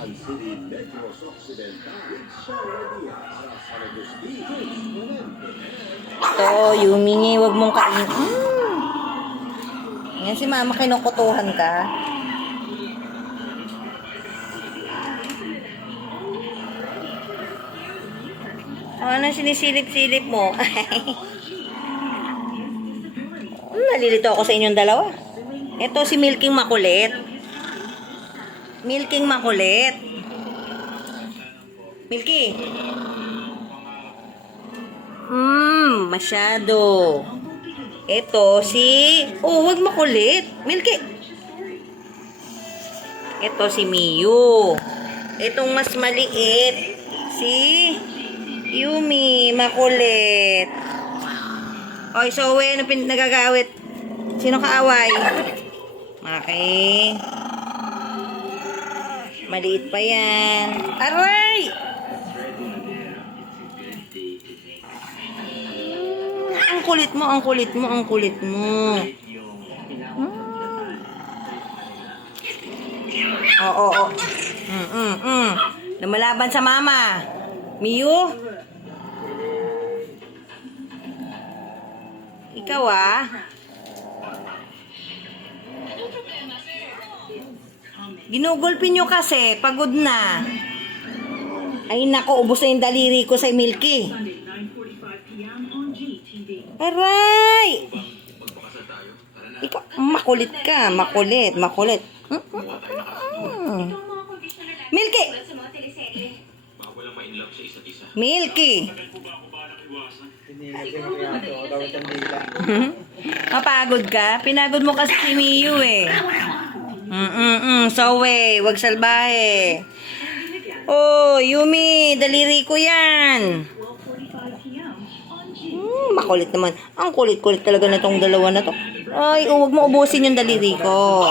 Quezon City, Negros Occidental. Siya para sa Agustin. Ito, Yumingi, wag mong kain. Yan si mama, kinukutuhan ka. Ano sinisilip-silip mo? Nalilito ako sa inyong dalawa. Ito si Milking Makulit. Milking Makulit. Milky. Masyado. Ito si... Oh, wag makulit. Milky. Ito si Miyu. Itong mas maliit. Si... Yumi. Makulit. Oy, so ano nagagawit? Sino kaaway? Okay. Maliit pa yan. Aray! Ang kulit mo, ang kulit mo, ang kulit mo. Oo, oo. Lumalaban sa mama. Miyu? Ikaw ah. Ginugulpin nyo kasi. Pagod na. Ay nako, ubos na yung daliri ko sa Milky. Aray! Ikaw, makulit ka. Makulit, makulit. Milky! Milky! Mapagod ka? Pinagod mo kasi si Miyu eh. So wag salbahe. Oh, Yumi, daliri ko yan. Makulit naman. Ang kulit-kulit talaga na tong dalawa na to. Ay, huwag mo ubusin yung daliri ko.